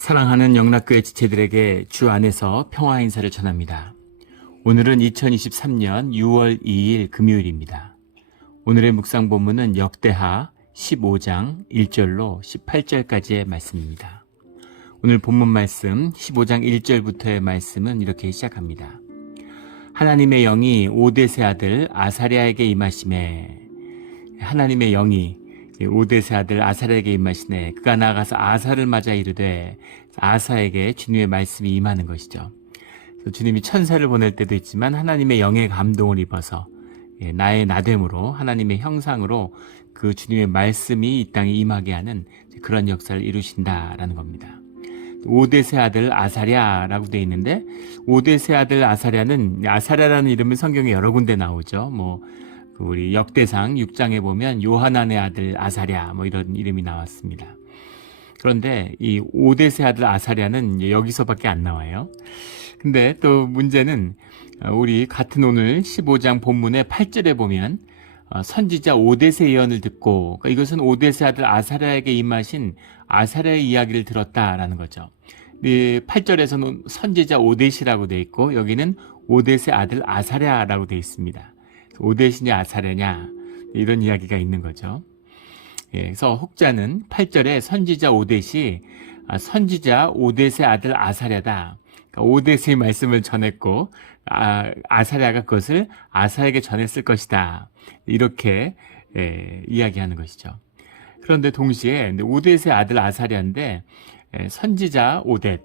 사랑하는 영락교회 지체들에게 주 안에서 평화 인사를 전합니다. 오늘은 2023년 6월 2일 금요일입니다. 오늘의 묵상 본문은 역대하 15장 1절로 18절까지의 말씀입니다. 오늘 본문 말씀 15장 1절부터의 말씀은 이렇게 시작합니다. 하나님의 영이 오뎃의 아들 아사랴에게 임하심에, 하나님의 영이 오뎃의 아들 아사랴에게 임하시네. 그가 나아가서 아사를 맞아 이르되, 아사에게 주님의 말씀이 임하는 것이죠. 주님이 천사를 보낼 때도 있지만 하나님의 영의 감동을 입어서 나의 나됨으로 하나님의 형상으로 그 주님의 말씀이 이 땅에 임하게 하는 그런 역사를 이루신다라는 겁니다. 오뎃의 아들 아사랴라고 되어 있는데, 오뎃의 아들 아사랴는, 아사랴라는 이름은 성경에 여러 군데 나오죠. 우리 역대상 6장에 보면 요하난의 아들 아사랴 이런 이름이 나왔습니다. 그런데 이 오뎃의 아들 아사랴는 여기서밖에 안 나와요. 근데 또 문제는 우리 같은 오늘 15장 본문의 8절에 보면 선지자 오뎃의 예언을 듣고, 그러니까 이것은 오뎃의 아들 아사랴에게 임하신 아사랴의 이야기를 들었다라는 거죠. 8절에서는 선지자 오뎃이라고 되어 있고, 여기는 오뎃의 아들 아사랴라고 되어 있습니다. 오뎃이냐 아사랴냐 이런 이야기가 있는 거죠. 그래서 혹자는 8절에 선지자 오뎃이 선지자 오뎃의 아들 아사랴다. 그러니까 오뎃의 말씀을 전했고 아사랴가 그것을 아사에게 전했을 것이다. 이렇게 이야기하는 것이죠. 그런데 동시에 오뎃의 아들 아사랴인데 선지자 오뎃,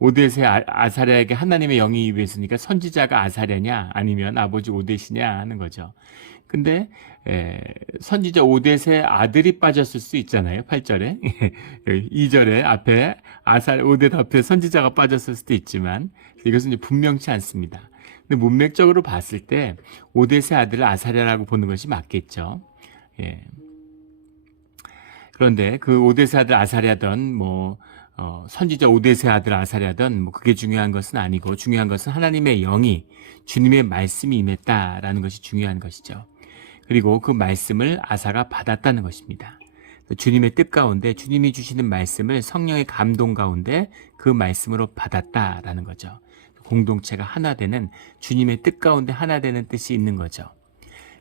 오뎃의 아사랴에게 하나님의 영이 임했으니까 선지자가 아사랴냐 아니면 아버지 오뎃이냐 하는 거죠. 근데 선지자 오뎃의 아들이 빠졌을 수 있잖아요. 8절에 2절에 앞에 오뎃 앞에 선지자가 빠졌을 수도 있지만 이것은 이제 분명치 않습니다. 근데 문맥적으로 봤을 때 오뎃의 아들을 아사랴라고 보는 것이 맞겠죠. 그런데 그 오뎃의 아들 아사랴든 선지자 오뎃의 아들 아사랴든 그게 중요한 것은 아니고, 중요한 것은 하나님의 영이, 주님의 말씀이 임했다라는 것이 중요한 것이죠. 그리고 그 말씀을 아사가 받았다는 것입니다. 주님의 뜻 가운데 주님이 주시는 말씀을 성령의 감동 가운데 그 말씀으로 받았다라는 거죠. 공동체가 하나 되는, 주님의 뜻 가운데 하나 되는 뜻이 있는 거죠.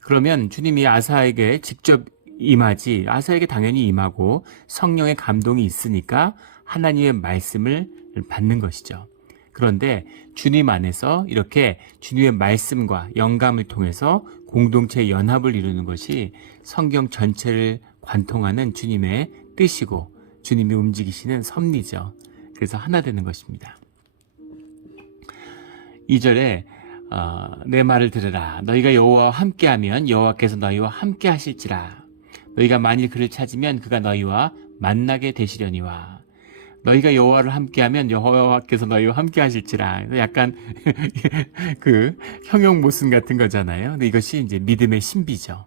그러면 주님이 아사에게 직접 임하지, 아사에게 당연히 임하고 성령의 감동이 있으니까 하나님의 말씀을 받는 것이죠. 그런데 주님 안에서 이렇게 주님의 말씀과 영감을 통해서 공동체의 연합을 이루는 것이 성경 전체를 관통하는 주님의 뜻이고 주님이 움직이시는 섭리죠. 그래서 하나 되는 것입니다. 2절에 내 말을 들으라. 너희가 여호와와 함께하면 여호와께서 너희와 함께 하실지라. 너희가 만일 그를 찾으면 그가 너희와 만나게 되시려니와. 너희가 여호와를 함께하면 여호와께서 너희와 함께 하실지라. 약간 그 형용 모순 같은 거잖아요. 근데 이것이 이제 믿음의 신비죠.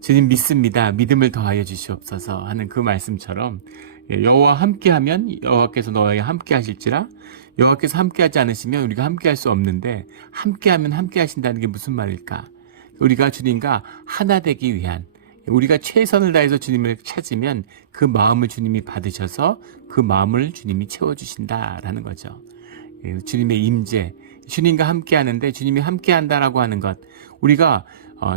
주님 믿습니다. 믿음을 더하여 주시옵소서 하는 그 말씀처럼, 여호와 함께하면 여호와께서 너희와 함께 하실지라. 여호와께서 함께하지 않으시면 우리가 함께할 수 없는데, 함께하면 함께 하신다는 게 무슨 말일까? 우리가 주님과 하나 되기 위한, 우리가 최선을 다해서 주님을 찾으면 그 마음을 주님이 받으셔서 그 마음을 주님이 채워주신다라는 거죠. 주님의 임재, 주님과 함께 하는데 주님이 함께 한다라고 하는 것, 우리가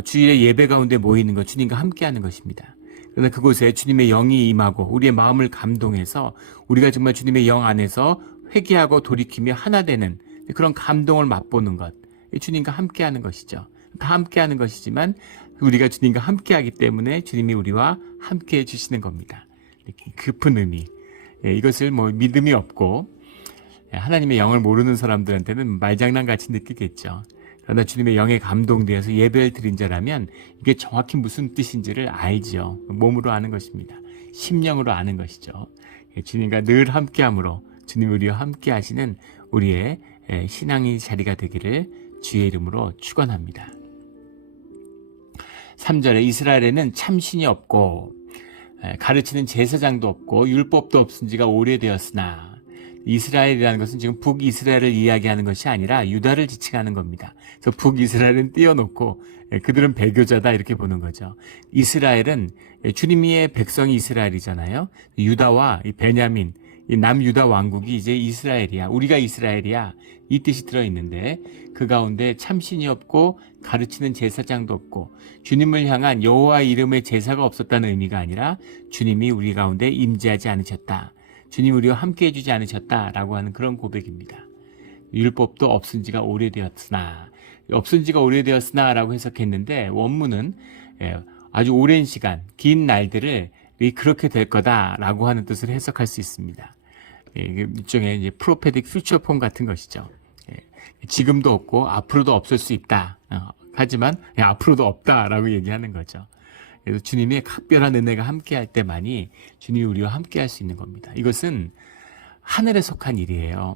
주일에 예배 가운데 모이는 것, 주님과 함께 하는 것입니다. 그러나 그곳에 주님의 영이 임하고 우리의 마음을 감동해서 우리가 정말 주님의 영 안에서 회개하고 돌이키며 하나 되는 그런 감동을 맛보는 것, 주님과 함께 하는 것이죠. 다 함께 하는 것이지만 우리가 주님과 함께 하기 때문에 주님이 우리와 함께 해주시는 겁니다. 깊은 의미, 이것을 믿음이 없고 하나님의 영을 모르는 사람들한테는 말장난같이 느끼겠죠. 그러나 주님의 영에 감동되어서 예배를 드린 자라면 이게 정확히 무슨 뜻인지를 알죠. 몸으로 아는 것입니다. 심령으로 아는 것이죠. 주님과 늘 함께함으로 주님이 우리와 함께 하시는 우리의 신앙의 자리가 되기를 주의 이름으로 축원합니다. 3절에 이스라엘에는 참신이 없고 가르치는 제사장도 없고 율법도 없은 지가 오래되었으나, 이스라엘이라는 것은 지금 북이스라엘을 이야기하는 것이 아니라 유다를 지칭하는 겁니다. 그래서 북이스라엘은 띄워놓고 그들은 배교자다 이렇게 보는 거죠. 이스라엘은 주님의 백성이 이스라엘이잖아요. 유다와 이 베냐민, 이 남유다 왕국이 이제 이스라엘이야. 우리가 이스라엘이야. 이 뜻이 들어있는데 그 가운데 참신이 없고 가르치는 제사장도 없고 주님을 향한 여호와 이름의 제사가 없었다는 의미가 아니라 주님이 우리 가운데 임재하지 않으셨다. 주님 우리와 함께 해주지 않으셨다라고 하는 그런 고백입니다. 율법도 없은 지가 오래되었으나 라고 해석했는데 원문은 아주 오랜 시간, 긴 날들을 그렇게 될 거다라고 하는 뜻을 해석할 수 있습니다. 일종의 이제 프로페딕 퓨처 폼 같은 것이죠. 지금도 없고 앞으로도 없을 수 있다. 하지만 앞으로도 없다라고 얘기하는 거죠. 그래서 주님의 각별한 은혜가 함께할 때만이 주님이 우리와 함께할 수 있는 겁니다. 이것은 하늘에 속한 일이에요.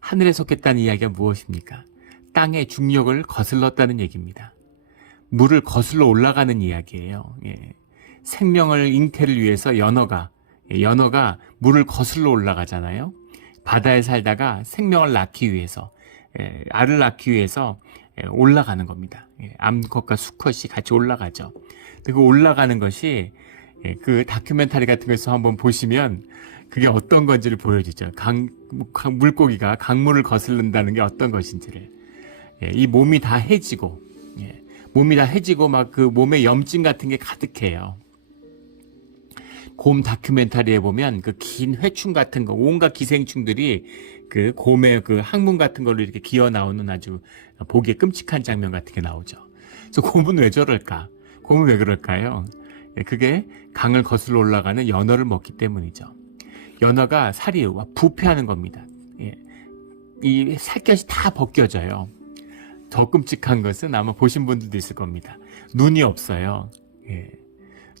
하늘에 속했다는 이야기가 무엇입니까? 땅의 중력을 거슬렀다는 얘기입니다. 물을 거슬러 올라가는 이야기예요. 생명을 잉태를 위해서 연어가 물을 거슬러 올라가잖아요. 바다에 살다가 생명을 낳기 위해서 알을 낳기 위해서 올라가는 겁니다. 암컷과 수컷이 같이 올라가죠. 그 올라가는 것이 그 다큐멘터리 같은 거에서 한번 보시면 그게 어떤 건지를 보여주죠. 물고기가 강물을 거슬른다는 게 어떤 것인지를. 이 몸이 다 해지고 막 그 몸에 염증 같은 게 가득해요. 곰 다큐멘터리에 보면 그 긴 회충 같은 거, 온갖 기생충들이 그 곰의 그 항문 같은 걸로 이렇게 기어 나오는 아주 보기에 끔찍한 장면 같은 게 나오죠. 그래서 곰은 왜 저럴까? 곰은 왜 그럴까요? 그게 강을 거슬러 올라가는 연어를 먹기 때문이죠. 연어가 살이 부패하는 겁니다. 이 살갗이 다 벗겨져요. 더 끔찍한 것은 아마 보신 분들도 있을 겁니다. 눈이 없어요.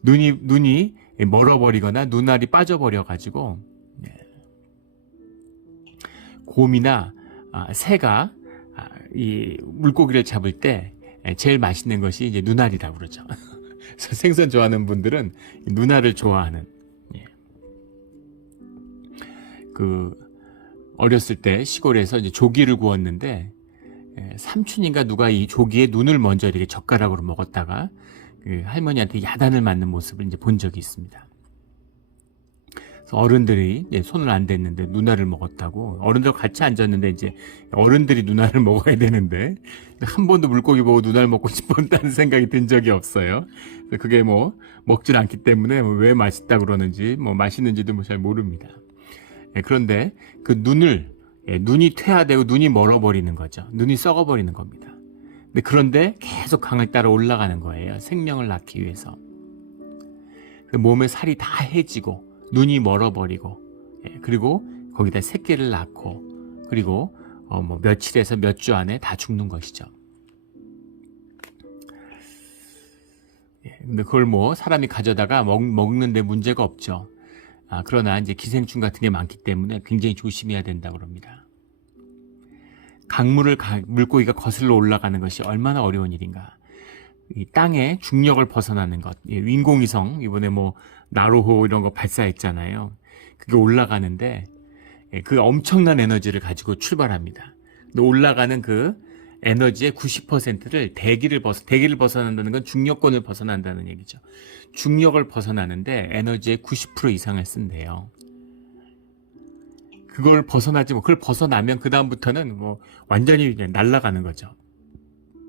눈이 멀어버리거나 눈알이 빠져버려가지고 곰이나 새가 이 물고기를 잡을 때 제일 맛있는 것이 이제 눈알이라고 그러죠. 그래서 생선 좋아하는 분들은 눈알을 좋아하는. 그 어렸을 때 시골에서 이제 조기를 구웠는데 삼촌인가 누가 이 조기에 눈을 먼저 이렇게 젓가락으로 먹었다가 그 할머니한테 야단을 맞는 모습을 이제 본 적이 있습니다. 그래서 어른들이 손을 안 댔는데 눈알을 먹었다고. 어른들과 같이 앉았는데 이제 어른들이 눈알을 먹어야 되는데 한 번도 물고기 보고 눈알 먹고 싶었다는 생각이 든 적이 없어요. 그게 뭐 먹질 않기 때문에 왜 맛있다 그러는지 뭐 맛있는지도 잘 모릅니다. 그런데 그 눈이 퇴화되고 눈이 멀어버리는 거죠. 눈이 썩어버리는 겁니다. 그런데 계속 강을 따라 올라가는 거예요. 생명을 낳기 위해서. 몸에 살이 다 해지고 눈이 멀어버리고 그리고 거기다 새끼를 낳고 그리고 뭐 며칠에서 몇 주 안에 다 죽는 것이죠. 근데 그걸 뭐 사람이 가져다가 먹는데 문제가 없죠. 그러나 이제 기생충 같은 게 많기 때문에 굉장히 조심해야 된다고 합니다. 강물을 물고기가 거슬러 올라가는 것이 얼마나 어려운 일인가. 이 땅의 중력을 벗어나는 것. 인공위성 이번에 뭐 나로호 이런 거 발사했잖아요. 그게 올라가는데 그 엄청난 에너지를 가지고 출발합니다. 근데 올라가는 그 에너지의 90%를 대기를 벗어난다는 건 중력권을 벗어난다는 얘기죠. 중력을 벗어나는데 에너지의 90% 이상을 쓴대요. 그걸 그걸 벗어나면 그 다음부터는 뭐 완전히 그냥 날아가는 거죠.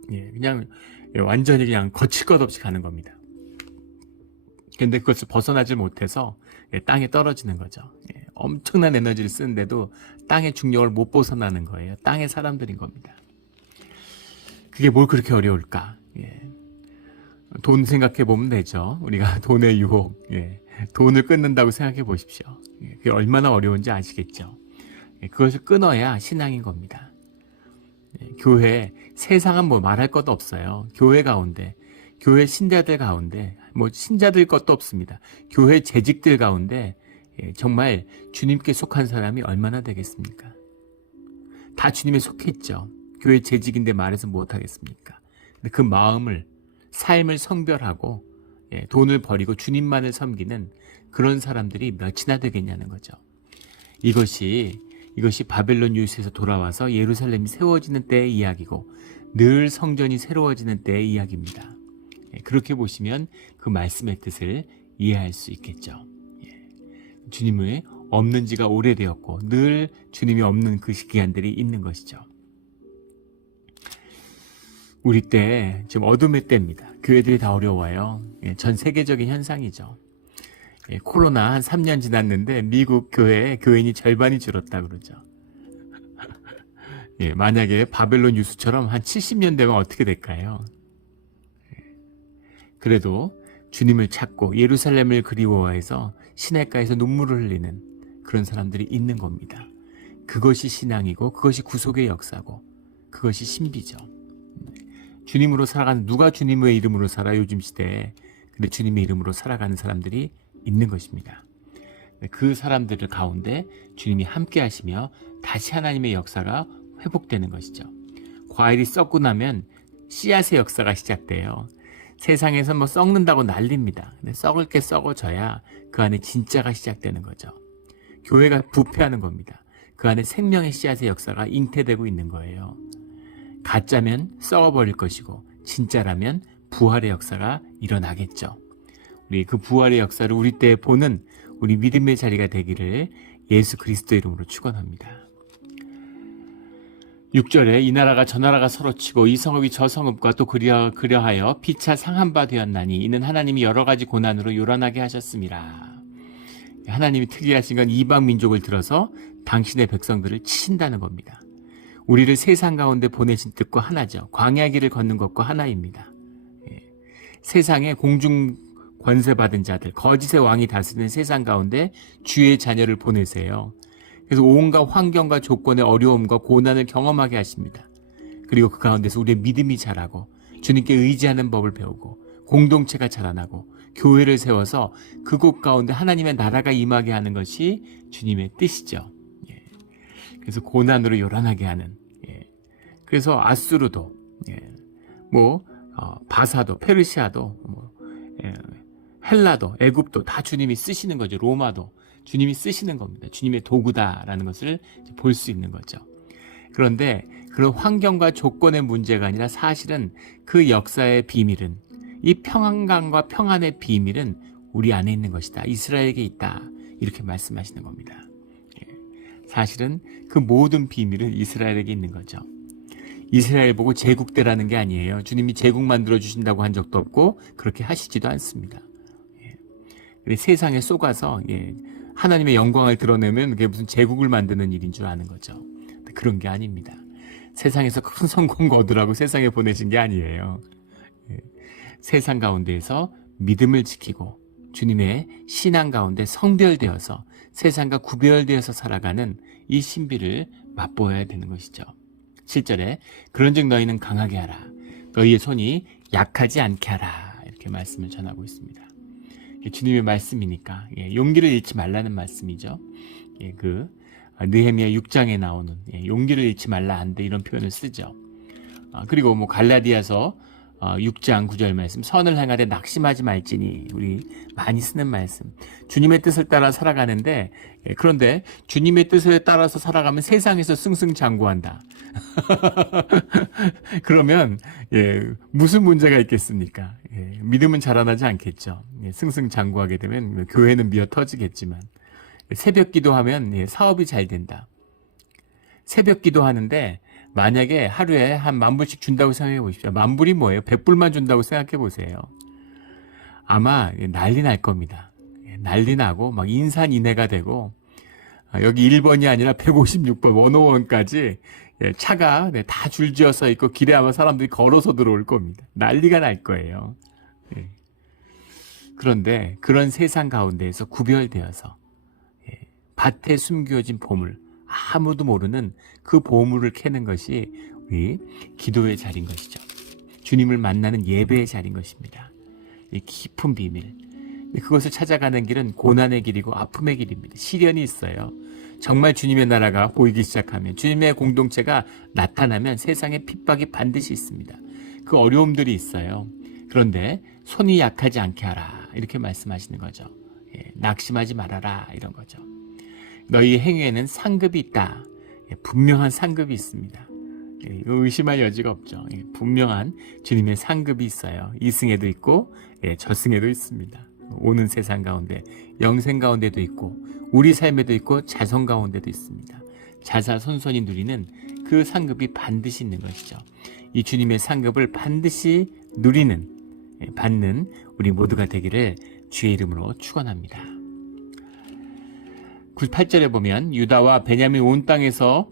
그냥 완전히 그냥 거칠 것 없이 가는 겁니다. 근데 그것을 벗어나지 못해서 땅에 떨어지는 거죠. 엄청난 에너지를 쓰는데도 땅의 중력을 못 벗어나는 거예요. 땅의 사람들인 겁니다. 그게 뭘 그렇게 어려울까? 돈 생각해 보면 되죠. 우리가 돈의 유혹, 돈을 끊는다고 생각해 보십시오. 그게 얼마나 어려운지 아시겠죠? 그것을 끊어야 신앙인 겁니다. 교회, 세상은 뭐 말할 것도 없어요. 교회 가운데, 교회 신자들 가운데, 뭐 신자들 것도 없습니다. 교회 재직들 가운데 정말 주님께 속한 사람이 얼마나 되겠습니까? 다 주님에 속했죠. 교회 재직인데 말해서 못하겠습니까? 근데 그 마음을, 삶을 성별하고 돈을 버리고 주님만을 섬기는 그런 사람들이 몇이나 되겠냐는 거죠. 이것이 바벨론 유시에서 돌아와서 예루살렘이 세워지는 때의 이야기고 늘 성전이 새로워지는 때의 이야기입니다. 그렇게 보시면 그 말씀의 뜻을 이해할 수 있겠죠. 주님의 없는 지가 오래되었고 늘 주님이 없는 그 기간들이 있는 것이죠. 우리 때 지금 어둠의 때입니다. 교회들이 다 어려워요. 전 세계적인 현상이죠. 코로나 한 3년 지났는데 미국 교인이 절반이 줄었다 그러죠. 만약에 바벨론 유수처럼 한 70년 되면 어떻게 될까요? 그래도 주님을 찾고 예루살렘을 그리워해서 시냇가에서 눈물을 흘리는 그런 사람들이 있는 겁니다. 그것이 신앙이고 그것이 구속의 역사고 그것이 신비죠. 주님으로 살아가는, 누가 주님의 이름으로 살아 요즘 시대에. 근데 주님의 이름으로 살아가는 사람들이 있는 것입니다. 그 사람들 가운데 주님이 함께 하시며 다시 하나님의 역사가 회복되는 것이죠. 과일이 썩고 나면 씨앗의 역사가 시작돼요. 세상에서 뭐 썩는다고 난립니다. 근데 썩을 게 썩어져야 그 안에 진짜가 시작되는 거죠. 교회가 부패하는 겁니다. 그 안에 생명의 씨앗의 역사가 잉태되고 있는 거예요. 가짜면 썩어버릴 것이고 진짜라면 부활의 역사가 일어나겠죠. 우리 그 부활의 역사를 우리 때에 보는 우리 믿음의 자리가 되기를 예수 그리스도 이름으로 축원합니다. 6절에 이 나라가 저 나라가 서로 치고 이 성읍이 저 성읍과 또 그려하여 피차 상한 바 되었나니 이는 하나님이 여러 가지 고난으로 요란하게 하셨습니다. 하나님이 특이하신 건 이방 민족을 들어서 당신의 백성들을 치신다는 겁니다. 우리를 세상 가운데 보내신 뜻과 하나죠. 광야 길을 걷는 것과 하나입니다. 세상에 공중 권세 받은 자들, 거짓의 왕이 다스리는 세상 가운데 주의 자녀를 보내세요. 그래서 온갖 환경과 조건의 어려움과 고난을 경험하게 하십니다. 그리고 그 가운데서 우리의 믿음이 자라고 주님께 의지하는 법을 배우고 공동체가 자라나고 교회를 세워서 그곳 가운데 하나님의 나라가 임하게 하는 것이 주님의 뜻이죠. 그래서 고난으로 요란하게 하는. 그래서 아수르도, 바사도, 페르시아도, 헬라도, 애굽도 다 주님이 쓰시는 거죠. 로마도 주님이 쓰시는 겁니다. 주님의 도구다라는 것을 볼 수 있는 거죠. 그런데 그런 환경과 조건의 문제가 아니라 사실은 그 역사의 비밀은, 이 평안감과 평안의 비밀은 우리 안에 있는 것이다. 이스라엘에게 있다. 이렇게 말씀하시는 겁니다. 사실은 그 모든 비밀은 이스라엘에게 있는 거죠. 이스라엘 보고 제국되라는 게 아니에요. 주님이 제국 만들어 주신다고 한 적도 없고 그렇게 하시지도 않습니다. 세상에 쏘가서 하나님의 영광을 드러내면 그게 무슨 제국을 만드는 일인 줄 아는 거죠. 그런 게 아닙니다. 세상에서 큰 성공 거두라고 세상에 보내신 게 아니에요. 세상 가운데에서 믿음을 지키고 주님의 신앙 가운데 성별되어서 세상과 구별되어서 살아가는 이 신비를 맛보아야 되는 것이죠. 7절에 그런즉 너희는 강하게 하라. 너희의 손이 약하지 않게 하라. 이렇게 말씀을 전하고 있습니다. 주님의 말씀이니까 용기를 잃지 말라는 말씀이죠. 느헤미야 6장에 나오는 용기를 잃지 말라 한데 이런 표현을 쓰죠. 그리고 갈라디아서 6장 9절 말씀, 선을 행하되 낙심하지 말지니, 우리 많이 쓰는 말씀. 주님의 뜻을 따라 살아가는데, 그런데 주님의 뜻에 따라서 살아가면 세상에서 승승장구한다. 그러면 무슨 문제가 있겠습니까? 믿음은 자라나지 않겠죠. 승승장구하게 되면 교회는 미어 터지겠지만, 새벽 기도하면 사업이 잘 된다. 새벽 기도하는데 만약에 하루에 한 10,000불씩 준다고 생각해 보십시오. 10,000불이 뭐예요? 100불만 준다고 생각해 보세요. 아마 난리 날 겁니다. 난리 나고 막 인산인해가 되고, 여기 1번이 아니라 156번 원호원까지 차가 다 줄지어 서 있고 길에 아마 사람들이 걸어서 들어올 겁니다. 난리가 날 거예요. 그런데 그런 세상 가운데에서 구별되어서 밭에 숨겨진 보물, 아무도 모르는 그 보물을 캐는 것이 우리 기도의 자리인 것이죠. 주님을 만나는 예배의 자리인 것입니다. 이 깊은 비밀. 그것을 찾아가는 길은 고난의 길이고 아픔의 길입니다. 시련이 있어요. 정말 주님의 나라가 보이기 시작하면, 주님의 공동체가 나타나면 세상에 핍박이 반드시 있습니다. 그 어려움들이 있어요. 그런데 손이 약하지 않게 하라. 이렇게 말씀하시는 거죠. 낙심하지 말아라. 이런 거죠. 너희 행위에는 상급이 있다. 분명한 상급이 있습니다. 의심할 여지가 없죠. 분명한 주님의 상급이 있어요. 이승에도 있고 저승에도 있습니다. 오는 세상 가운데 영생 가운데도 있고 우리 삶에도 있고 자손 가운데도 있습니다. 자사손손이 누리는 그 상급이 반드시 있는 것이죠. 이 주님의 상급을 반드시 누리는 받는 우리 모두가 되기를 주의 이름으로 축원합니다. 98절에 보면 유다와 베냐민 온 땅에서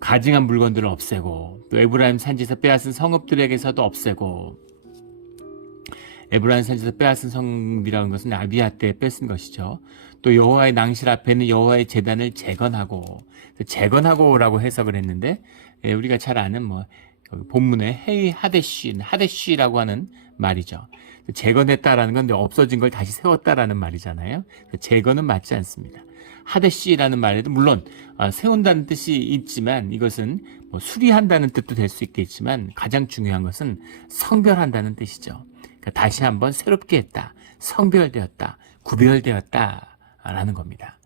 가증한 물건들을 없애고 또 에브라임 산지에서 빼앗은 성읍들에게서도 없애고, 에브라임 산지에서 빼앗은 성읍이라는 것은 아비야 때 뺏은 것이죠. 또 여호와의 낭실 앞에는 여호와의 제단을 재건하고라고 해석을 했는데, 우리가 잘 아는 본문에 헤이 하데쉬라고 하는 말이죠. 재건했다라는 건 없어진 걸 다시 세웠다라는 말이잖아요. 재건은 맞지 않습니다. 하데쉬라는 말에도 물론 세운다는 뜻이 있지만 이것은 수리한다는 뜻도 될 수 있겠지만 가장 중요한 것은 성별한다는 뜻이죠. 그러니까 다시 한번 새롭게 했다, 성별되었다, 구별되었다라는 겁니다.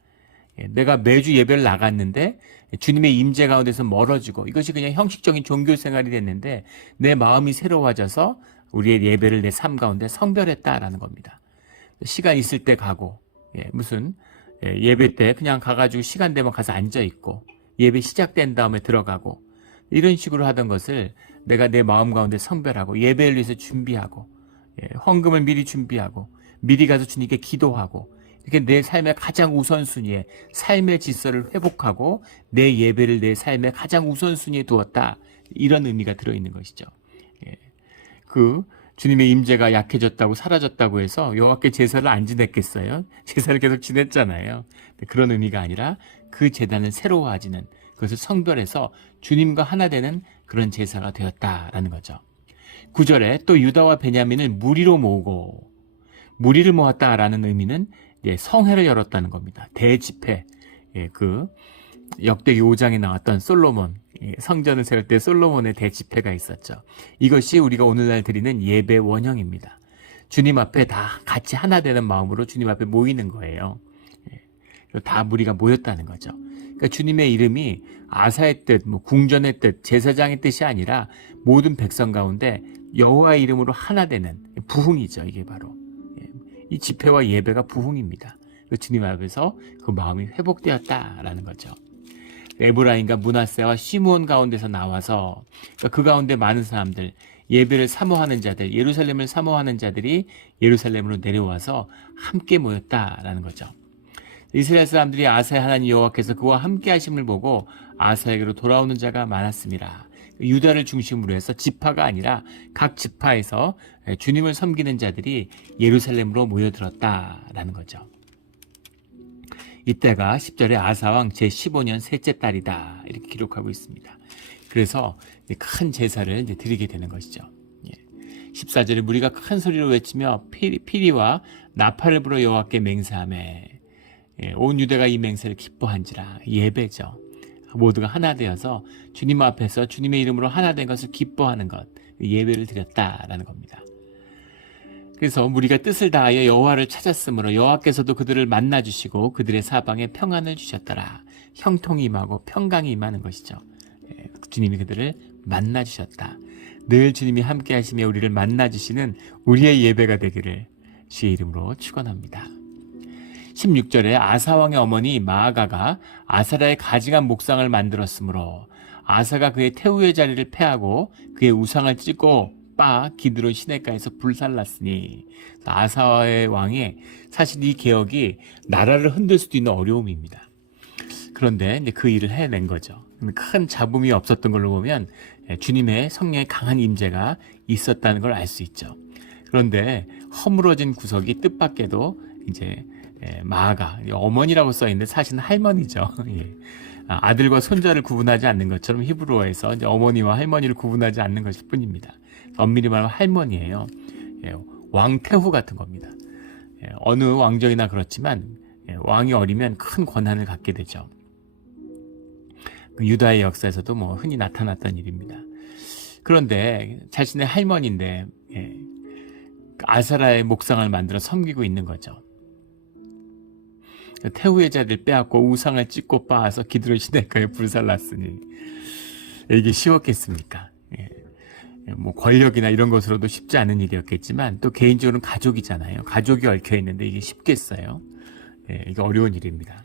내가 매주 예배를 나갔는데 주님의 임재 가운데서 멀어지고 이것이 그냥 형식적인 종교 생활이 됐는데 내 마음이 새로워져서 우리의 예배를 내 삶 가운데 성별했다라는 겁니다. 시간 있을 때 가고, 무슨 예배 때 그냥 가가지고 시간 되면 가서 앉아있고 예배 시작된 다음에 들어가고 이런 식으로 하던 것을 내가 내 마음 가운데 성별하고 예배를 위해서 준비하고, 헌금을 미리 준비하고 미리 가서 주님께 기도하고, 이렇게 내 삶의 가장 우선순위에 삶의 질서를 회복하고 내 예배를 내 삶의 가장 우선순위에 두었다, 이런 의미가 들어있는 것이죠. 그 주님의 임재가 약해졌다고 사라졌다고 해서 여호와께 제사를 안 지냈겠어요? 제사를 계속 지냈잖아요. 그런 의미가 아니라 그 제단을 새로워지는, 그것을 성별해서 주님과 하나 되는 그런 제사가 되었다라는 거죠. 9절에 또 유다와 베냐민을 무리로 모으고, 무리를 모았다라는 의미는 성회를 열었다는 겁니다. 대집회, 그 역대기 5장에 나왔던 솔로몬, 성전을 세울 때 솔로몬의 대집회가 있었죠. 이것이 우리가 오늘날 드리는 예배 원형입니다. 주님 앞에 다 같이 하나 되는 마음으로 주님 앞에 모이는 거예요. 다 무리가 모였다는 거죠. 그러니까 주님의 이름이 아사의 뜻, 궁전의 뜻, 제사장의 뜻이 아니라 모든 백성 가운데 여호와의 이름으로 하나 되는 부흥이죠. 이게 바로 이 집회와 예배가 부흥입니다. 주님 앞에서 그 마음이 회복되었다라는 거죠. 에브라임과 므낫세와 시므온 가운데서 나와서 그 가운데 많은 사람들, 예배를 사모하는 자들, 예루살렘을 사모하는 자들이 예루살렘으로 내려와서 함께 모였다라는 거죠. 이스라엘 사람들이 아사의 하나님 여호와께서 그와 함께 하심을 보고 아사에게로 돌아오는 자가 많았습니다. 유다를 중심으로 해서 지파가 아니라 각 지파에서 주님을 섬기는 자들이 예루살렘으로 모여들었다라는 거죠. 이때가 10절에 아사왕 제15년 셋째 달이다, 이렇게 기록하고 있습니다. 그래서 큰 제사를 이제 드리게 되는 것이죠. 14절에 무리가 큰 소리로 외치며 피리와 나팔을 불어 여호와께 맹세하매, 온 유대가 이 맹세를 기뻐한지라. 예배죠. 모두가 하나 되어서 주님 앞에서 주님의 이름으로 하나 된 것을 기뻐하는 것, 예배를 드렸다라는 겁니다. 그래서 무리가 뜻을 다하여 여호와를 찾았으므로 여호와께서도 그들을 만나주시고 그들의 사방에 평안을 주셨더라. 형통이 임하고 평강이 임하는 것이죠. 주님이 그들을 만나주셨다. 늘 주님이 함께 하시며 우리를 만나주시는 우리의 예배가 되기를 주의 이름으로 축원합니다. 16절에 아사왕의 어머니 마아가가 아사라의 가증한 목상을 만들었으므로 아사가 그의 태우의 자리를 패하고 그의 우상을 찢고 빠 기드론 시내가에서 불살랐으니, 아사의 왕이 사실 이 개혁이 나라를 흔들 수도 있는 어려움입니다. 그런데 이제 그 일을 해낸 거죠. 큰 잡음이 없었던 걸로 보면 주님의 성령의 강한 임재가 있었다는 걸 알 수 있죠. 그런데 허물어진 구석이 뜻밖에도 이제 마아가, 어머니라고 써 있는데 사실은 할머니죠. 아들과 손자를 구분하지 않는 것처럼 히브리어에서 이제 어머니와 할머니를 구분하지 않는 것일 뿐입니다. 엄밀히 말하면 할머니예요. 왕태후 같은 겁니다. 어느 왕정이나 그렇지만 왕이 어리면 큰 권한을 갖게 되죠. 유다의 역사에서도 흔히 나타났던 일입니다. 그런데 자신의 할머니인데 아사라의 목상을 만들어 섬기고 있는 거죠. 태후의 자리를 빼앗고 우상을 찢고 빻아서 기드론 시내가에 불살랐으니 이게 쉬웠겠습니까? 뭐 권력이나 이런 것으로도 쉽지 않은 일이었겠지만 또 개인적으로는 가족이잖아요. 가족이 얽혀 있는데 이게 쉽겠어요? 예, 이게 어려운 일입니다.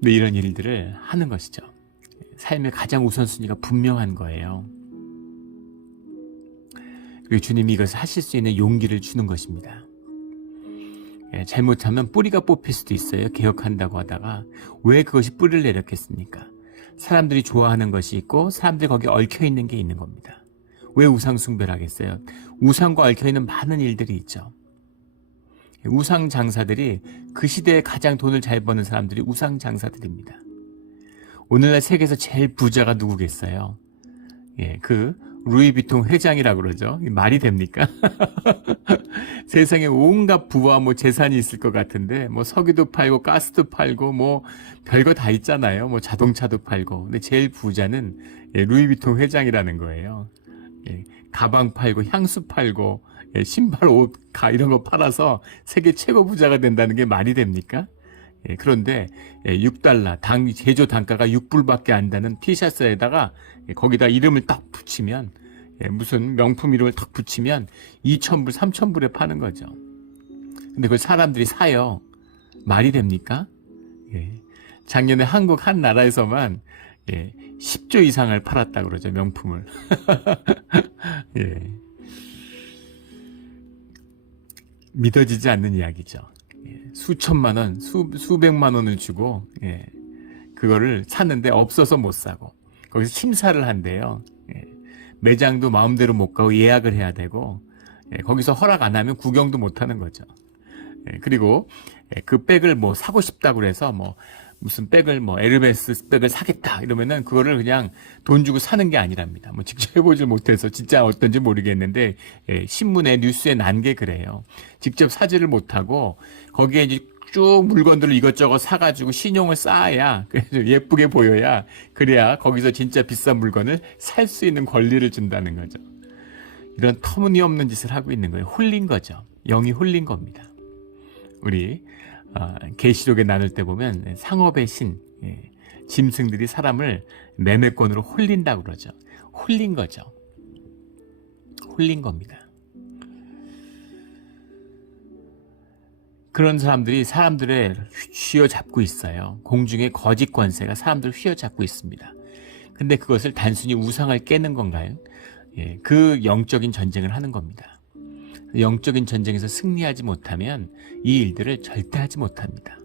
근데 이런 일들을 하는 것이죠. 삶의 가장 우선순위가 분명한 거예요. 그리고 주님이 이것을 하실 수 있는 용기를 주는 것입니다. 예, 잘못하면 뿌리가 뽑힐 수도 있어요. 개혁한다고 하다가 왜 그것이 뿌리를 내렸겠습니까? 사람들이 좋아하는 것이 있고 사람들이 거기에 얽혀 있는 게 있는 겁니다. 왜 우상 숭배를 하겠어요? 우상과 얽혀 있는 많은 일들이 있죠. 우상 장사들이 그 시대에 가장 돈을 잘 버는 사람들이 우상 장사들입니다. 오늘날 세계에서 제일 부자가 누구겠어요? 예, 그 루이비통 회장이라고 그러죠. 말이 됩니까? 세상에 온갖 부와 뭐 재산이 있을 것 같은데 뭐 석유도 팔고 가스도 팔고 뭐 별거 다 있잖아요. 뭐 자동차도 팔고. 근데 제일 부자는 예, 루이비통 회장이라는 거예요. 예, 가방 팔고 향수 팔고 예, 신발 옷 이런 거 팔아서 세계 최고 부자가 된다는 게 말이 됩니까? 예, 그런데 예, 6달러 제조 단가가 6불밖에 안 되는 티셔츠에다가 예, 거기다 이름을 딱 붙이면 예, 무슨 명품 이름을 딱 붙이면 2,000불, 3,000불에 파는 거죠. 근데 그걸 사람들이 사요. 말이 됩니까? 예, 작년에 한국 한 나라에서만 예, 10조 이상을 팔았다 그러죠. 명품을. 예. 믿어지지 않는 이야기죠. 수천만 원, 수백만 원을 주고 예, 그거를 샀는데 없어서 못 사고 거기서 심사를 한대요. 예, 매장도 마음대로 못 가고 예약을 해야 되고 예, 거기서 허락 안 하면 구경도 못 하는 거죠. 예, 그리고 예, 그 백을 뭐 사고 싶다고 그래서 뭐 무슨 백을 뭐 에르메스 백을 사겠다 이러면은 그거를 그냥 돈 주고 사는 게 아니랍니다. 뭐 직접 해보질 못해서 진짜 어떤지 모르겠는데 예, 신문에 뉴스에 난 게 그래요. 직접 사지를 못하고 거기에 이제 쭉 물건들을 이것저것 사가지고 신용을 쌓아야 그래서 예쁘게 보여야 그래야 거기서 진짜 비싼 물건을 살 수 있는 권리를 준다는 거죠. 이런 터무니없는 짓을 하고 있는 거예요. 홀린 거죠. 영이 홀린 겁니다. 우리 계시록에 나눌 때 보면 상업의 신, 예, 짐승들이 사람을 매매권으로 홀린다고 그러죠. 홀린 거죠. 홀린 겁니다. 그런 사람들이 사람들을 휘어잡고 있어요. 공중의 거짓 권세가 사람들을 휘어잡고 있습니다. 근데 그것을 단순히 우상을 깨는 건가요? 예, 그 영적인 전쟁을 하는 겁니다. 영적인 전쟁에서 승리하지 못하면 이 일들을 절대 하지 못합니다.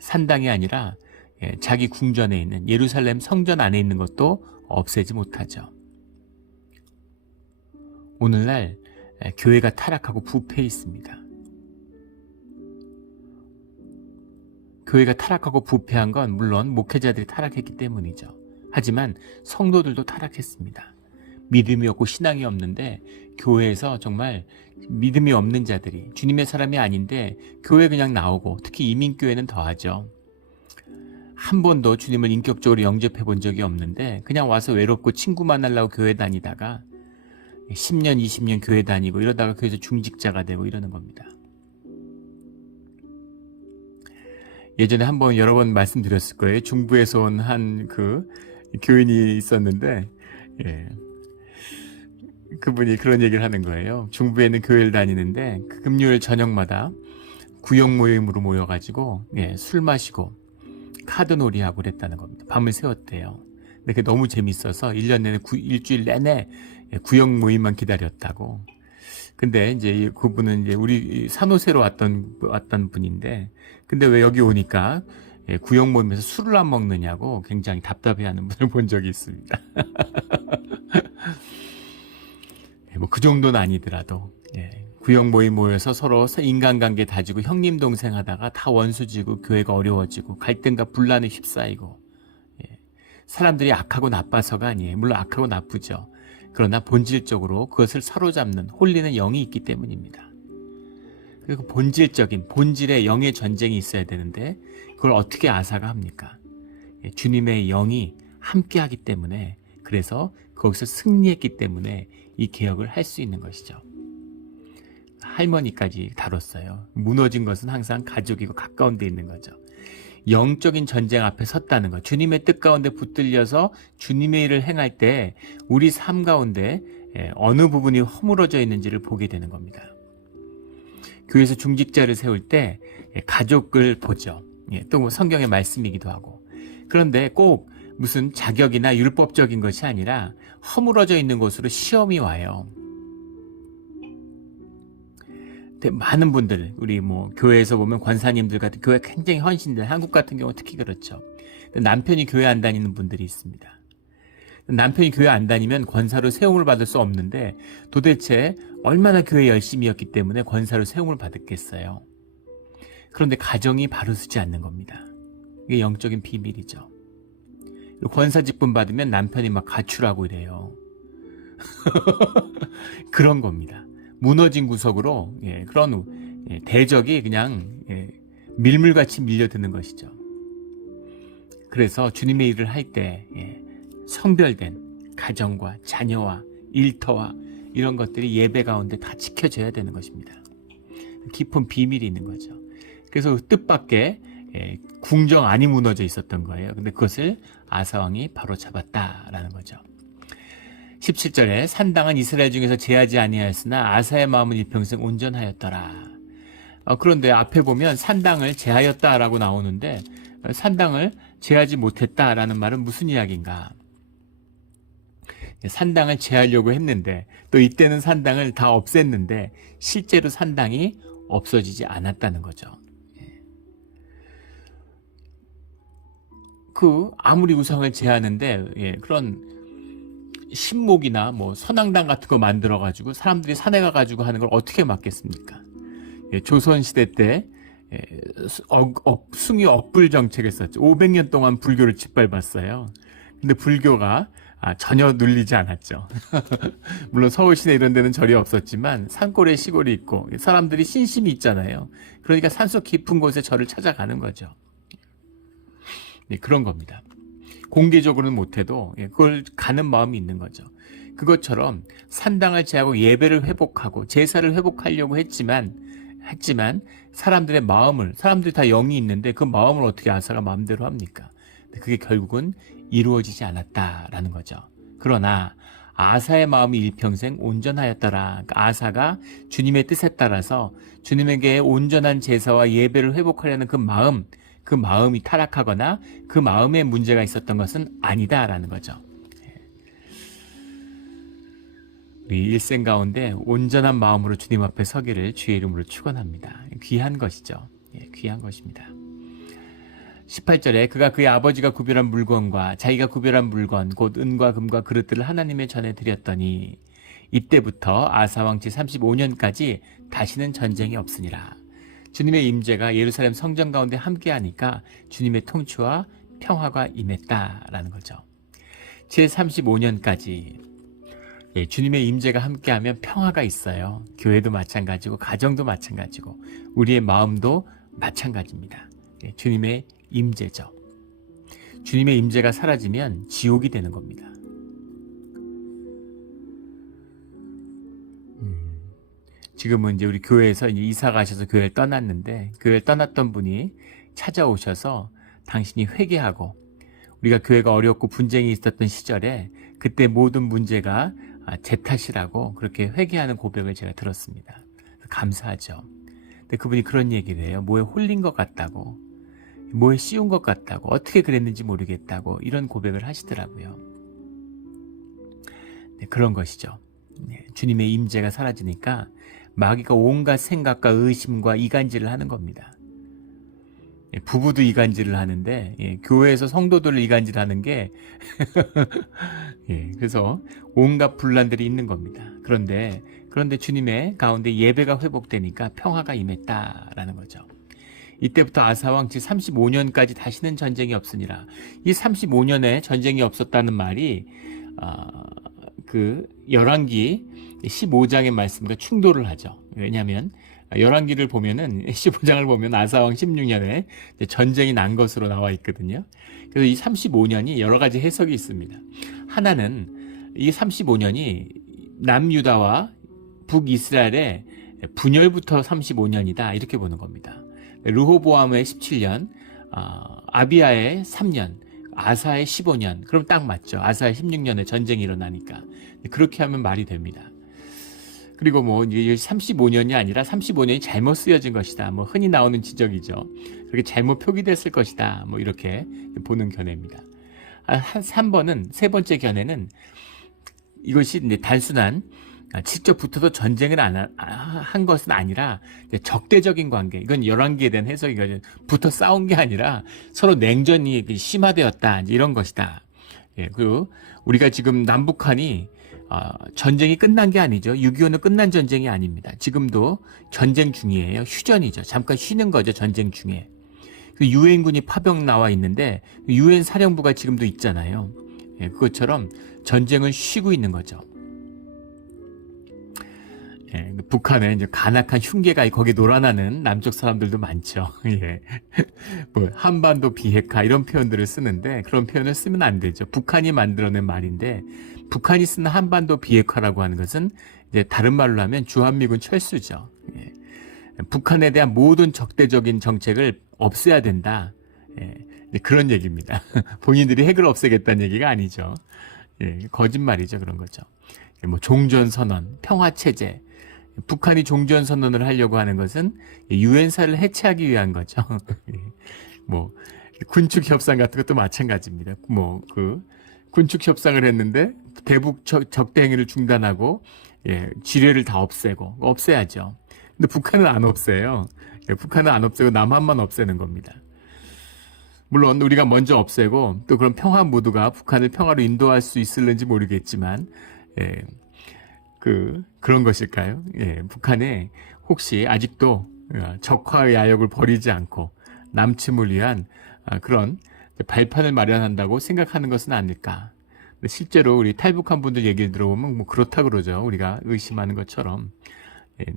산당이 아니라 자기 궁전에 있는 예루살렘 성전 안에 있는 것도 없애지 못하죠. 오늘날 교회가 타락하고 부패해 있습니다. 교회가 타락하고 부패한 건 물론 목회자들이 타락했기 때문이죠. 하지만 성도들도 타락했습니다. 믿음이 없고 신앙이 없는데 교회에서 정말 믿음이 없는 자들이 주님의 사람이 아닌데 교회 그냥 나오고 특히 이민교회는 더하죠. 한 번도 주님을 인격적으로 영접해 본 적이 없는데 그냥 와서 외롭고 친구 만나려고 교회 다니다가 10년, 20년 교회 다니고 이러다가 교회에서 중직자가 되고 이러는 겁니다. 예전에 한번 여러 번 말씀드렸을 거예요. 중부에서 온 한 그 교인이 있었는데 예. 그분이 그런 얘기를 하는 거예요. 중부에 있는 교회를 다니는데 그 금요일 저녁마다 구역 모임으로 모여가지고 예, 술 마시고 카드놀이하고 그랬다는 겁니다. 밤을 새웠대요. 근데 그게 너무 재밌어서 1년 내내 일주일 내내 구역 모임만 기다렸다고. 근데 이제 그분은 이제 우리 산호세로 왔던 분인데 근데 왜 여기 오니까 구역 모임에서 술을 안 먹느냐고 굉장히 답답해하는 분을 본 적이 있습니다. 뭐 그 정도는 아니더라도 구역 모임 모여서 서로 인간관계 다지고 형님 동생 하다가 다 원수지고 교회가 어려워지고 갈등과 분란에 휩싸이고 사람들이 악하고 나빠서가 아니에요. 물론 악하고 나쁘죠. 그러나 본질적으로 그것을 사로잡는 홀리는 영이 있기 때문입니다. 그리고 본질의 영의 전쟁이 있어야 되는데 그걸 어떻게 아사가 합니까? 주님의 영이 함께하기 때문에 그래서 거기서 승리했기 때문에 이 개혁을 할 수 있는 것이죠. 할머니까지 다뤘어요. 무너진 것은 항상 가족이고 가까운 데 있는 거죠. 영적인 전쟁 앞에 섰다는 것. 주님의 뜻 가운데 붙들려서 주님의 일을 행할 때 우리 삶 가운데 어느 부분이 허물어져 있는지를 보게 되는 겁니다. 교회에서 중직자를 세울 때 가족을 보죠. 또 뭐 성경의 말씀이기도 하고. 그런데 꼭 무슨 자격이나 율법적인 것이 아니라 허물어져 있는 곳으로 시험이 와요. 많은 분들, 우리 뭐 교회에서 보면 권사님들 같은 교회 굉장히 헌신들, 한국 같은 경우 특히 그렇죠. 남편이 교회 안 다니는 분들이 있습니다. 남편이 교회 안 다니면 권사로 세움을 받을 수 없는데 도대체 얼마나 교회 열심히였기 때문에 권사로 세움을 받았겠어요. 그런데 가정이 바로 서지 않는 겁니다. 이게 영적인 비밀이죠. 권사 직분 받으면 남편이 막 가출하고 이래요. 그런 겁니다. 무너진 구석으로 그런 대적이 그냥 밀물같이 밀려드는 것이죠. 그래서 주님의 일을 할 때 성별된 가정과 자녀와 일터와 이런 것들이 예배 가운데 다 지켜져야 되는 것입니다. 깊은 비밀이 있는 거죠. 그래서 뜻밖의 궁정안이 무너져 있었던 거예요. 근데 그것을 아사왕이 바로 잡았다라는 거죠. 17절에 산당은 이스라엘 중에서 제하지 아니하였으나 아사의 마음은 일평생 온전하였더라. 그런데 앞에 보면 산당을 제하였다라고 나오는데 산당을 제하지 못했다라는 말은 무슨 이야기인가? 산당을 제하려고 했는데 또 이때는 산당을 다 없앴는데 실제로 산당이 없어지지 않았다는 거죠. 아무리 우상을 제하는데 그런 신목이나 뭐 선앙당 같은 거 만들어 가지고 사람들이 산에 가 가지고 하는 걸 어떻게 막겠습니까? 조선 시대 때 숭이 억불 정책을 썼죠. 500년 동안 불교를 짓밟았어요. 근데 불교가 전혀 눌리지 않았죠. 물론 서울 시내 이런 데는 절이 없었지만 산골에 시골이 있고 사람들이 신심이 있잖아요. 그러니까 산속 깊은 곳에 절을 찾아가는 거죠. 그런 겁니다. 공개적으로는 못해도 그걸 가는 마음이 있는 거죠. 그것처럼 산당을 제하고 예배를 회복하고 제사를 회복하려고 했지만 사람들의 마음을, 사람들이 다 영이 있는데 그 마음을 어떻게 아사가 마음대로 합니까? 그게 결국은 이루어지지 않았다라는 거죠. 그러나 아사의 마음이 일평생 온전하였더라. 아사가 주님의 뜻에 따라서 주님에게 온전한 제사와 예배를 회복하려는 그 마음이 타락하거나 그 마음에 문제가 있었던 것은 아니다라는 거죠. 우리 일생 가운데 온전한 마음으로 주님 앞에 서기를 주의 이름으로 축원합니다. 귀한 것이죠. 귀한 것입니다. 18절에 그가 그의 아버지가 구별한 물건과 자기가 구별한 물건 곧 은과 금과 그릇들을 하나님의 전에 드렸더니 이때부터 아사왕 제 35년까지 다시는 전쟁이 없으니라. 주님의 임재가 예루살렘 성전 가운데 함께하니까 주님의 통치와 평화가 임했다라는 거죠. 제 35년까지 주님의 임재가 함께하면 평화가 있어요. 교회도 마찬가지고 가정도 마찬가지고 우리의 마음도 마찬가지입니다. 주님의 임재죠. 주님의 임재가 사라지면 지옥이 되는 겁니다. 지금은 이제 우리 교회에서 이제 이사 가셔서 교회를 떠났는데 교회를 떠났던 분이 찾아오셔서 당신이 회개하고 우리가 교회가 어렵고 분쟁이 있었던 시절에 그때 모든 문제가 제 탓이라고 그렇게 회개하는 고백을 제가 들었습니다. 감사하죠. 근데 그분이 그런 얘기를 해요. 뭐에 홀린 것 같다고, 뭐에 씌운 것 같다고, 어떻게 그랬는지 모르겠다고 이런 고백을 하시더라고요. 그런 것이죠. 주님의 임재가 사라지니까 마귀가 온갖 생각과 의심과 이간질을 하는 겁니다. 부부도 이간질을 하는데 교회에서 성도들을 이간질하는 게 그래서 온갖 분란들이 있는 겁니다. 그런데 주님의 가운데 예배가 회복되니까 평화가 임했다라는 거죠. 이때부터 아사왕 제 35년까지 다시는 전쟁이 없으니라. 이 35년에 전쟁이 없었다는 말이 그 열왕기 15장의 말씀과 충돌을 하죠. 왜냐하면 열왕기를 보면은 15장을 보면 아사왕 16년에 전쟁이 난 것으로 나와 있거든요. 그래서 이 35년이 여러 가지 해석이 있습니다. 하나는 이 35년이 남유다와 북이스라엘의 분열부터 35년이다 이렇게 보는 겁니다. 르호보암의 17년, 아비야의 3년, 아사의 15년, 그럼 딱 맞죠. 아사의 16년에 전쟁이 일어나니까. 그렇게 하면 말이 됩니다. 그리고 뭐 35년이 아니라 35년이 잘못 쓰여진 것이다. 뭐 흔히 나오는 지적이죠. 그렇게 잘못 표기됐을 것이다. 뭐 이렇게 보는 견해입니다. 3번은 세 번째 견해는 이것이 단순한 직접 붙어서 전쟁을 한 것은 아니라 적대적인 관계, 이건 열왕기에 대한 해석이거든요. 붙어 싸운 게 아니라 서로 냉전이 심화되었다, 이런 것이다. 그리고 우리가 지금 남북한이 전쟁이 끝난 게 아니죠. 6.25는 끝난 전쟁이 아닙니다. 지금도 전쟁 중이에요. 휴전이죠. 잠깐 쉬는 거죠. 전쟁 중에. 유엔군이 파병 나와 있는데 유엔 사령부가 지금도 있잖아요. 그것처럼 전쟁은 쉬고 있는 거죠. 북한에 이제 간악한 흉계가 거기 놀아나는 남쪽 사람들도 많죠. 뭐 한반도 비핵화 이런 표현들을 쓰는데 그런 표현을 쓰면 안 되죠. 북한이 만들어낸 말인데 북한이 쓰는 한반도 비핵화라고 하는 것은 이제 다른 말로 하면 주한미군 철수죠. 북한에 대한 모든 적대적인 정책을 없애야 된다. 그런 얘기입니다. 본인들이 핵을 없애겠다는 얘기가 아니죠. 거짓말이죠. 그런 거죠. 뭐 종전선언, 평화체제. 북한이 종전선언을 하려고 하는 것은 유엔사를 해체하기 위한 거죠. 뭐 군축협상 같은 것도 마찬가지입니다. 뭐 군축협상을 했는데 대북 적대 행위를 중단하고 지뢰를 다 없애야죠. 근데 북한은 안 없애요. 북한은 안 없애고 남한만 없애는 겁니다. 물론 우리가 먼저 없애고 또 그런 평화 모두가 북한을 평화로 인도할 수 있을는지 모르겠지만 그런 것일까요? 북한에 혹시 아직도 적화의 야욕을 버리지 않고 남침을 위한 그런 발판을 마련한다고 생각하는 것은 아닐까. 실제로 우리 탈북한 분들 얘기를 들어보면 뭐 그렇다 그러죠. 우리가 의심하는 것처럼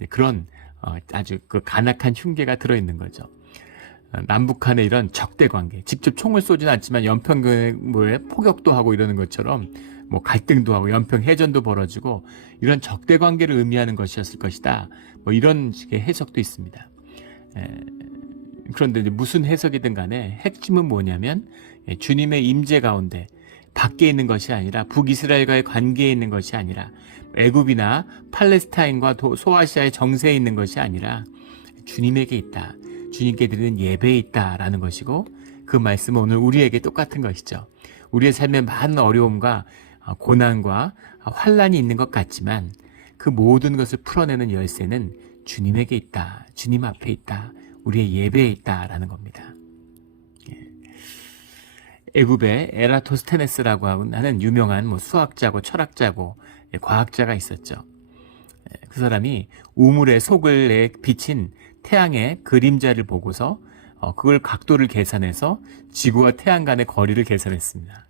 그런 아주 간악한 흉계가 들어있는 거죠. 남북한의 이런 적대 관계, 직접 총을 쏘지는 않지만 연평도에 포격도 하고 이러는 것처럼 뭐 갈등도 하고 연평 해전도 벌어지고 이런 적대 관계를 의미하는 것이었을 것이다. 뭐 이런 식의 해석도 있습니다. 그런데 이제 무슨 해석이든 간에 핵심은 뭐냐면 주님의 임재 가운데 밖에 있는 것이 아니라 북이스라엘과의 관계에 있는 것이 아니라 애굽이나 팔레스타인과 소아시아의 정세에 있는 것이 아니라 주님에게 있다. 주님께 드리는 예배에 있다라는 것이고 그 말씀은 오늘 우리에게 똑같은 것이죠. 우리의 삶에 많은 어려움과 고난과 환란이 있는 것 같지만 그 모든 것을 풀어내는 열쇠는 주님에게 있다. 주님 앞에 있다. 우리의 예배에 있다라는 겁니다. 애굽에 에라토스테네스라고 하는 유명한 수학자고 철학자고 과학자가 있었죠. 그 사람이 우물의 속을 비친 태양의 그림자를 보고서 그걸 각도를 계산해서 지구와 태양 간의 거리를 계산했습니다.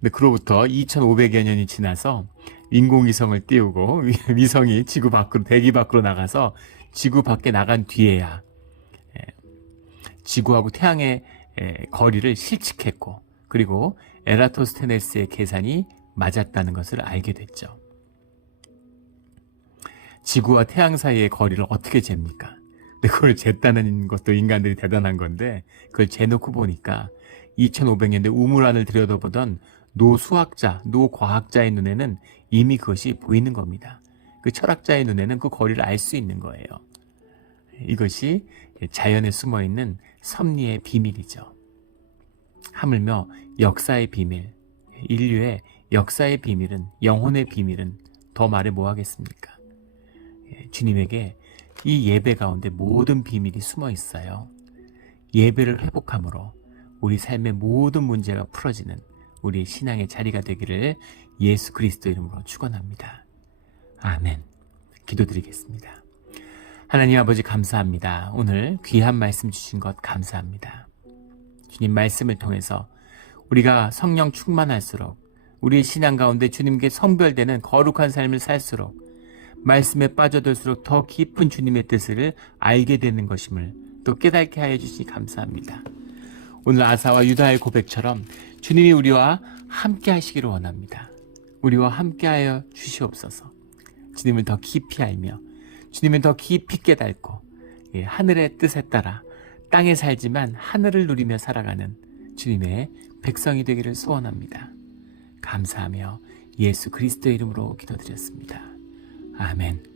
근데 그로부터 2500여 년이 지나서 인공위성을 띄우고 위성이 지구 밖으로 대기 밖으로 나가서 지구 밖에 나간 뒤에야 지구하고 태양의 거리를 실측했고 그리고 에라토스테네스의 계산이 맞았다는 것을 알게 됐죠. 지구와 태양 사이의 거리를 어떻게 잽니까? 근데 그걸 쟀다는 것도 인간들이 대단한 건데 그걸 재놓고 보니까 2500년대 우물 안을 들여다보던 노수학자, 노과학자의 눈에는 이미 그것이 보이는 겁니다. 그 철학자의 눈에는 그 거리를 알 수 있는 거예요. 이것이 자연에 숨어있는 섭리의 비밀이죠. 하물며 역사의 비밀, 인류의 역사의 비밀은, 영혼의 비밀은 더 말해 뭐 하겠습니까? 주님에게 이 예배 가운데 모든 비밀이 숨어 있어요. 예배를 회복함으로 우리 삶의 모든 문제가 풀어지는 우리 신앙의 자리가 되기를 예수 그리스도 이름으로 축원합니다. 아멘. 기도드리겠습니다. 하나님 아버지 감사합니다. 오늘 귀한 말씀 주신 것 감사합니다. 주님 말씀을 통해서 우리가 성령 충만할수록 우리의 신앙 가운데 주님께 성별되는 거룩한 삶을 살수록 말씀에 빠져들수록 더 깊은 주님의 뜻을 알게 되는 것임을 또 깨닫게 하여 주시니 감사합니다. 오늘 아사와 유다의 고백처럼 주님이 우리와 함께 하시기를 원합니다. 우리와 함께 하여 주시옵소서. 주님을 더 깊이 알며 주님을 더 깊이 깨닫고 하늘의 뜻에 따라 땅에 살지만 하늘을 누리며 살아가는 주님의 백성이 되기를 소원합니다. 감사하며 예수 그리스도의 이름으로 기도드렸습니다. 아멘.